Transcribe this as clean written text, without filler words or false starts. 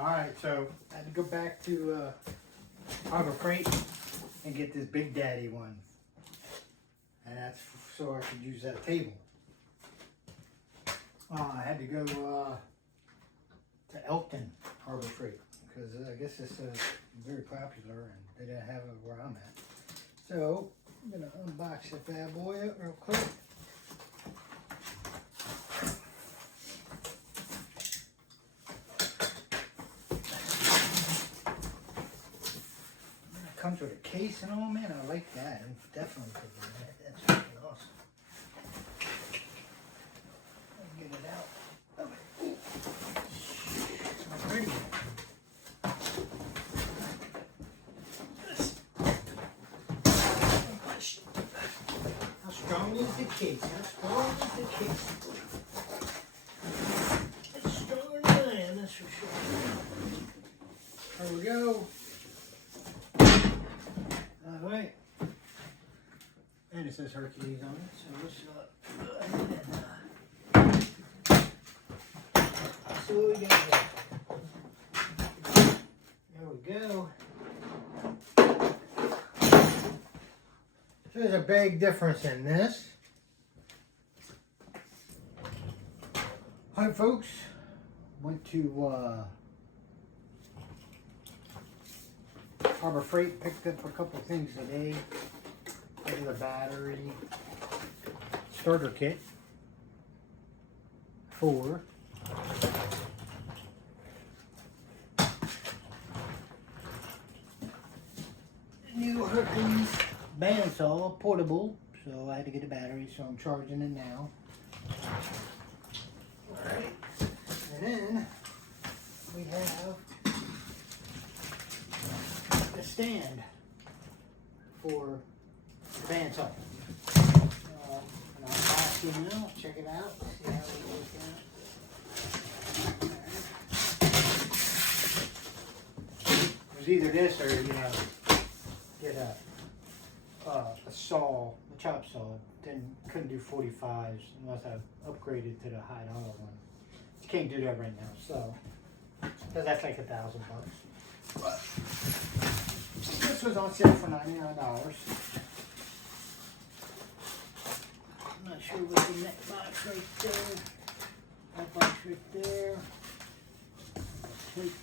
Alright, so I had to go back to Harbor Freight and get this Big Daddy one. And that's so I could use that table. I had to go to Elkton Harbor Freight because I guess it's very popular and they didn't have it where I'm at. So I'm going to unbox that bad boy up real quick. Comes with a case and all, man. I like that. And definitely could do that. That's fucking awesome. Let me get it out. Okay. It's not ready yet. How strong is the case? How strong is the case? It's stronger than I am, that's for sure. There we go. Alright, and it says Hercules on it, so let's go ahead and see what we got here. There we go. So there's a big difference in this. Alright folks, went to Harbor Freight, picked up a couple things today. Regular battery, starter kit, 4. New Hercules bandsaw, portable, so I had to get a battery, so I'm charging it now. Alright, and then we have a stand for the bandsaw. And I'll box it now, check it out, see how it works out. It was either this or, get a saw, a chop saw. Couldn't do 45s unless I upgraded to the high dollar one. You can't do that right now, so because that's like $1,000 bucks. But this was on sale for $99. I'm not sure what the next box right there. That box right there. Take